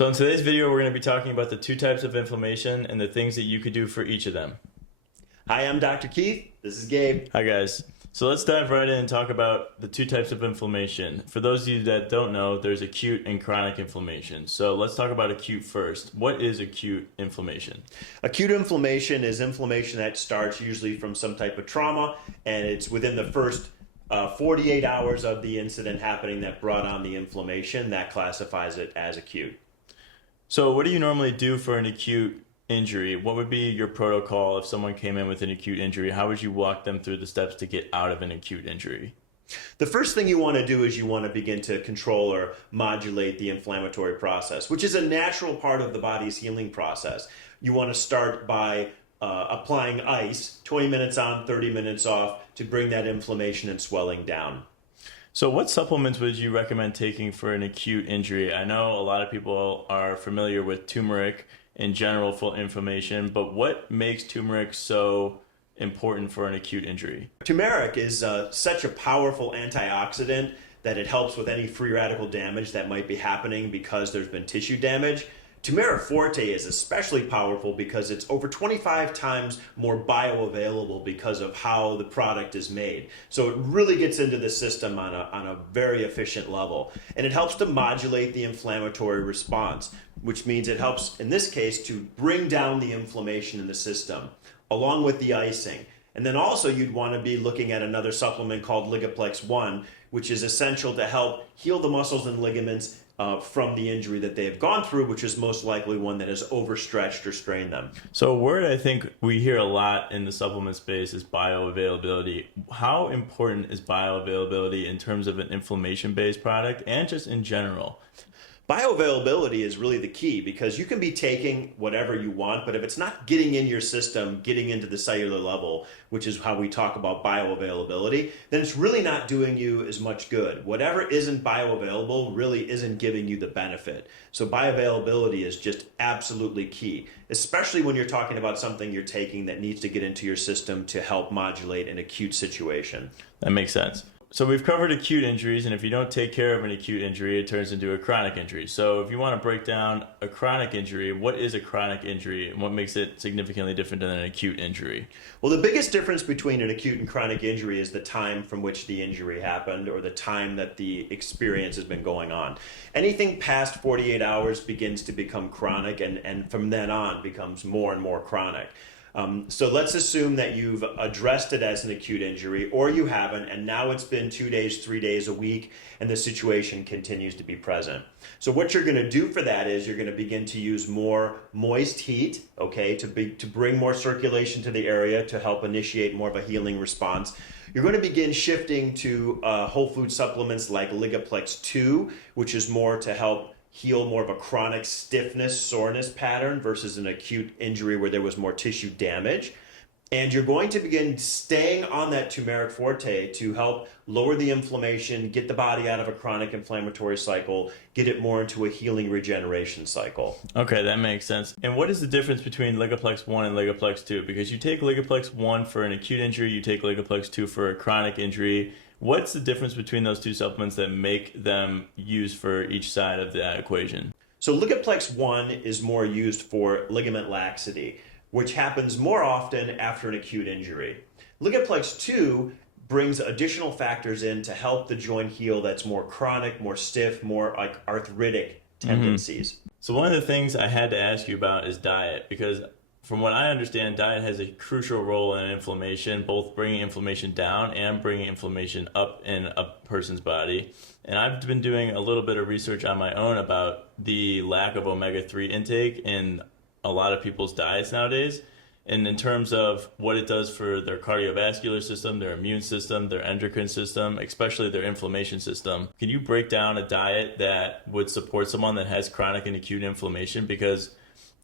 So in today's video, we're going to be talking about the two types of inflammation and the things that you could do for each of them. Hi, I'm Dr. Keith. This is Gabe. Hi guys. So let's dive right in and talk about the two types of inflammation. For those of you that don't know, there's acute and chronic inflammation. So let's talk about acute first. What is acute inflammation? Acute inflammation is inflammation that starts usually from some type of trauma, and it's within the first 48 hours of the incident happening that brought on the inflammation. That classifies it as acute. So what do you normally do for an acute injury? What would be your protocol if someone came in with an acute injury? How would you walk them through the steps to get out of an acute injury? The first thing you want to do is you want to begin to control or modulate the inflammatory process, which is a natural part of the body's healing process. You want to start by applying ice, 20 minutes on, 30 minutes off, to bring that inflammation and swelling down. So what supplements would you recommend taking for an acute injury? I know a lot of people are familiar with turmeric in general for inflammation, but what makes turmeric so important for an acute injury? Turmeric is such a powerful antioxidant that it helps with any free radical damage that might be happening because there's been tissue damage. Turmeric forte is especially powerful because it's over 25 times more bioavailable because of how the product is made. So it really gets into the system on a very efficient level. And it helps to modulate the inflammatory response, which means it helps, in this case, to bring down the inflammation in the system, along with the icing. And then also you'd want to be looking at another supplement called Ligaplex 1, which is essential to help heal the muscles and ligaments from the injury that they've gone through, which is most likely one that has overstretched or strained them. So a word I think we hear a lot in the supplement space is bioavailability. How important is bioavailability in terms of an inflammation-based product and just in general? Bioavailability is really the key because you can be taking whatever you want, but if it's not getting in your system, getting into the cellular level, which is how we talk about bioavailability, then it's really not doing you as much good. Whatever isn't bioavailable really isn't giving you the benefit. So bioavailability is just absolutely key, especially when you're talking about something you're taking that needs to get into your system to help modulate an acute situation. That makes sense. So we've covered acute injuries, and if you don't take care of an acute injury, it turns into a chronic injury. So if you want to break down a chronic injury, what is a chronic injury and what makes it significantly different than an acute injury? Well, the biggest difference between an acute and chronic injury is the time from which the injury happened or the time that the experience has been going on. Anything past 48 hours begins to become chronic, and from then on becomes more and more chronic. So let's assume that you've addressed it as an acute injury, or you haven't, and now it's been 2 days, 3 days, a week, and the situation continues to be present. So what you're going to do for that is you're going to begin to use more moist heat, okay, to bring more circulation to the area to help initiate more of a healing response. You're going to begin shifting to whole food supplements like Ligaplex 2, which is more to help heal more of a chronic stiffness, soreness pattern versus an acute injury where there was more tissue damage. And you're going to begin staying on that turmeric forte to help lower the inflammation, get the body out of a chronic inflammatory cycle, get it more into a healing regeneration cycle. Okay, that makes sense. And what is the difference between Ligaplex 1 and Ligaplex 2? Because you take Ligaplex 1 for an acute injury, you take Ligaplex 2 for a chronic injury. What's the difference between those two supplements that make them used for each side of that equation? So Ligaplex 1 is more used for ligament laxity, which happens more often after an acute injury. Ligaplex 2 brings additional factors in to help the joint heal that's more chronic, more stiff, more like arthritic tendencies. So one of the things I had to ask you about is diet, because from what I understand, diet has a crucial role in inflammation, both bringing inflammation down and bringing inflammation up in a person's body. And I've been doing a little bit of research on my own about the lack of omega-3 intake in a lot of people's diets nowadays. And in terms of what it does for their cardiovascular system, their immune system, their endocrine system, especially their inflammation system. Can you break down a diet that would support someone that has chronic and acute inflammation? Because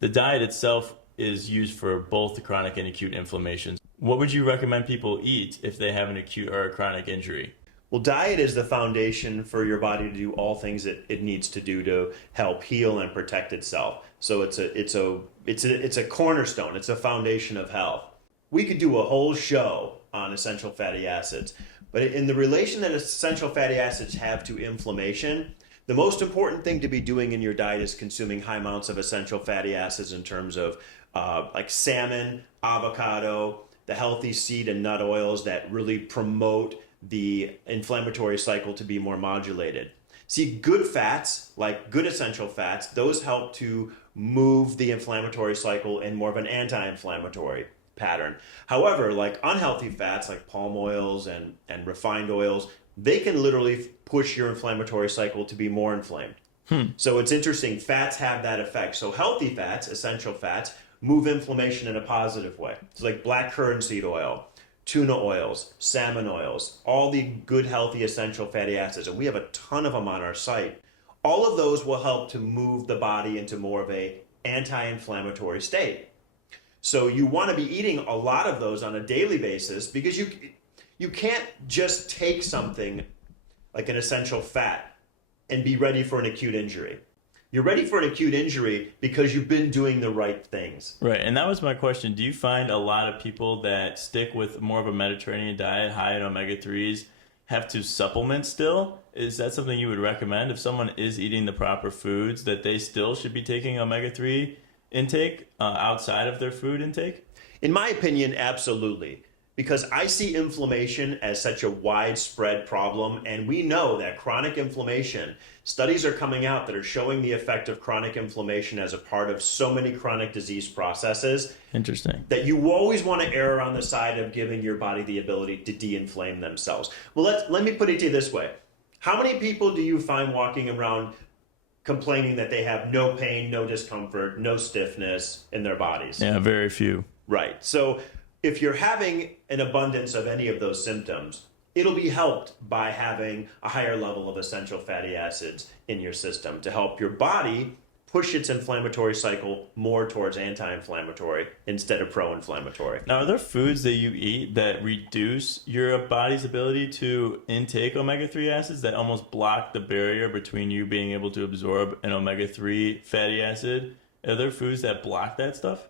the diet itself is used for both the chronic and acute inflammations. What would you recommend people eat if they have an acute or a chronic injury? Well, diet is the foundation for your body to do all things that it needs to do to help heal and protect itself. So it's a cornerstone. It's a foundation of health. We could do a whole show on essential fatty acids, but in the relation that essential fatty acids have to inflammation, The most important thing to be doing in your diet is consuming high amounts of essential fatty acids in terms of like salmon, avocado, the healthy seed and nut oils that really promote the inflammatory cycle to be more modulated. See, good fats, like good essential fats, those help to move the inflammatory cycle in more of an anti-inflammatory pattern. However, like unhealthy fats like palm oils and refined oils, they can literally push your inflammatory cycle to be more inflamed. So it's interesting, fats have that effect. So healthy fats, essential fats, move inflammation in a positive way. It's like black currant seed oil, tuna oils, salmon oils, all the good, healthy, essential fatty acids. And we have a ton of them on our site. All of those will help to move the body into more of a anti-inflammatory state. So you want to be eating a lot of those on a daily basis because you can't just take something like an essential fat and be ready for an acute injury. You're ready for an acute injury because you've been doing the right things. Right, and that was my question. Do you find a lot of people that stick with more of a Mediterranean diet, high in omega-3s, have to supplement still? Is that something you would recommend if someone is eating the proper foods, that they still should be taking omega-3 intake outside of their food intake? In my opinion, absolutely. Because I see inflammation as such a widespread problem, and we know that chronic inflammation, studies are coming out that are showing the effect of chronic inflammation as a part of so many chronic disease processes. Interesting. That you always want to err on the side of giving your body the ability to de-inflame themselves. Well, let me put it to you this way. How many people do you find walking around complaining that they have no pain, no discomfort, no stiffness in their bodies? Yeah, very few. Right. So if you're having an abundance of any of those symptoms, it'll be helped by having a higher level of essential fatty acids in your system to help your body push its inflammatory cycle more towards anti-inflammatory instead of pro-inflammatory. Now, are there foods that you eat that reduce your body's ability to intake omega-3 acids, that almost block the barrier between you being able to absorb an omega-3 fatty acid? Are there foods that block that stuff?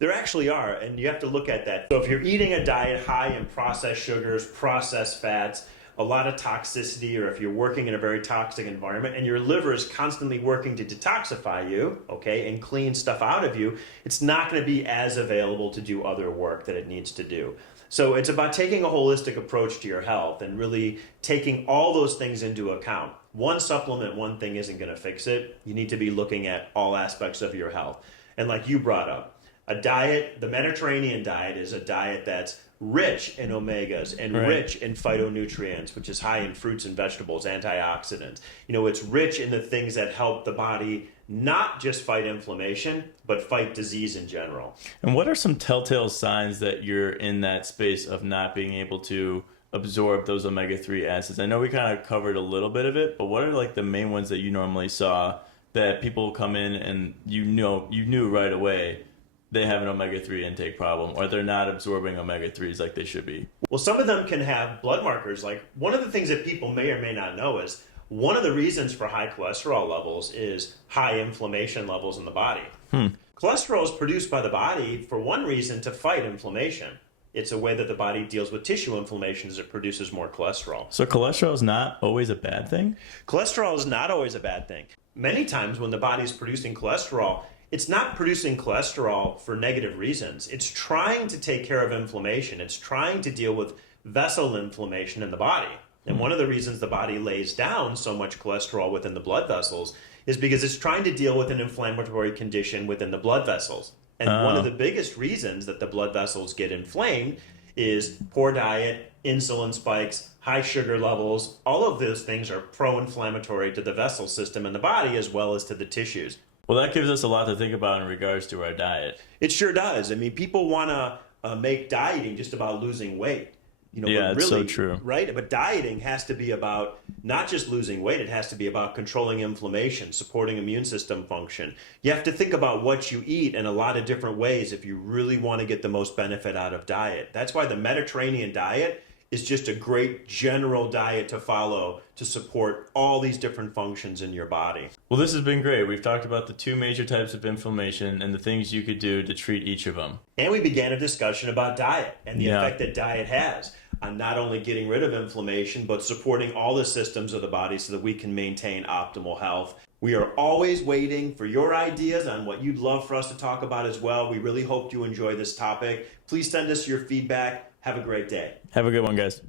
There actually are, and you have to look at that. So if you're eating a diet high in processed sugars, processed fats, a lot of toxicity, or if you're working in a very toxic environment and your liver is constantly working to detoxify you, okay, and clean stuff out of you, it's not going to be as available to do other work that it needs to do. So it's about taking a holistic approach to your health and really taking all those things into account. One supplement, one thing isn't going to fix it. You need to be looking at all aspects of your health. And like you brought up, a diet, the Mediterranean diet is a diet that's rich in omegas and rich in phytonutrients, which is high in fruits and vegetables, antioxidants. You know, it's rich in the things that help the body not just fight inflammation, but fight disease in general. And what are some telltale signs that you're in that space of not being able to absorb those omega-3 acids? I know we kind of covered a little bit of it, but what are like the main ones that you normally saw that people come in and you knew right away they have an omega-3 intake problem, or they're not absorbing omega-3s like they should be? Well, some of them can have blood markers. Like, one of the things that people may or may not know is one of the reasons for high cholesterol levels is high inflammation levels in the body. Cholesterol is produced by the body for one reason, to fight inflammation. It's a way that the body deals with tissue inflammation as it produces more cholesterol. So cholesterol is not always a bad thing? Cholesterol is not always a bad thing. Many times when the body is producing cholesterol, it's not producing cholesterol for negative reasons. It's trying to take care of inflammation. It's trying to deal with vessel inflammation in the body. And one of the reasons the body lays down so much cholesterol within the blood vessels is because it's trying to deal with an inflammatory condition within the blood vessels. And one of the biggest reasons that the blood vessels get inflamed is poor diet, insulin spikes, high sugar levels. All of those things are pro-inflammatory to the vessel system in the body as well as to the tissues. Well, that gives us a lot to think about in regards to our diet. It sure does. I mean, people want to make dieting just about losing weight. You know, yeah, but it's really, so true. Right? But dieting has to be about not just losing weight, it has to be about controlling inflammation, supporting immune system function. You have to think about what you eat in a lot of different ways if you really want to get the most benefit out of diet. That's why the Mediterranean diet is just a great general diet to follow to support all these different functions in your body. Well, this has been great. We've talked about the two major types of inflammation and the things you could do to treat each of them. And we began a discussion about diet and the effect that diet has. on not only getting rid of inflammation, but supporting all the systems of the body so that we can maintain optimal health. We are always waiting for your ideas on what you'd love for us to talk about as well. We really hope you enjoy this topic. Please send us your feedback. Have a great day. Have a good one, guys.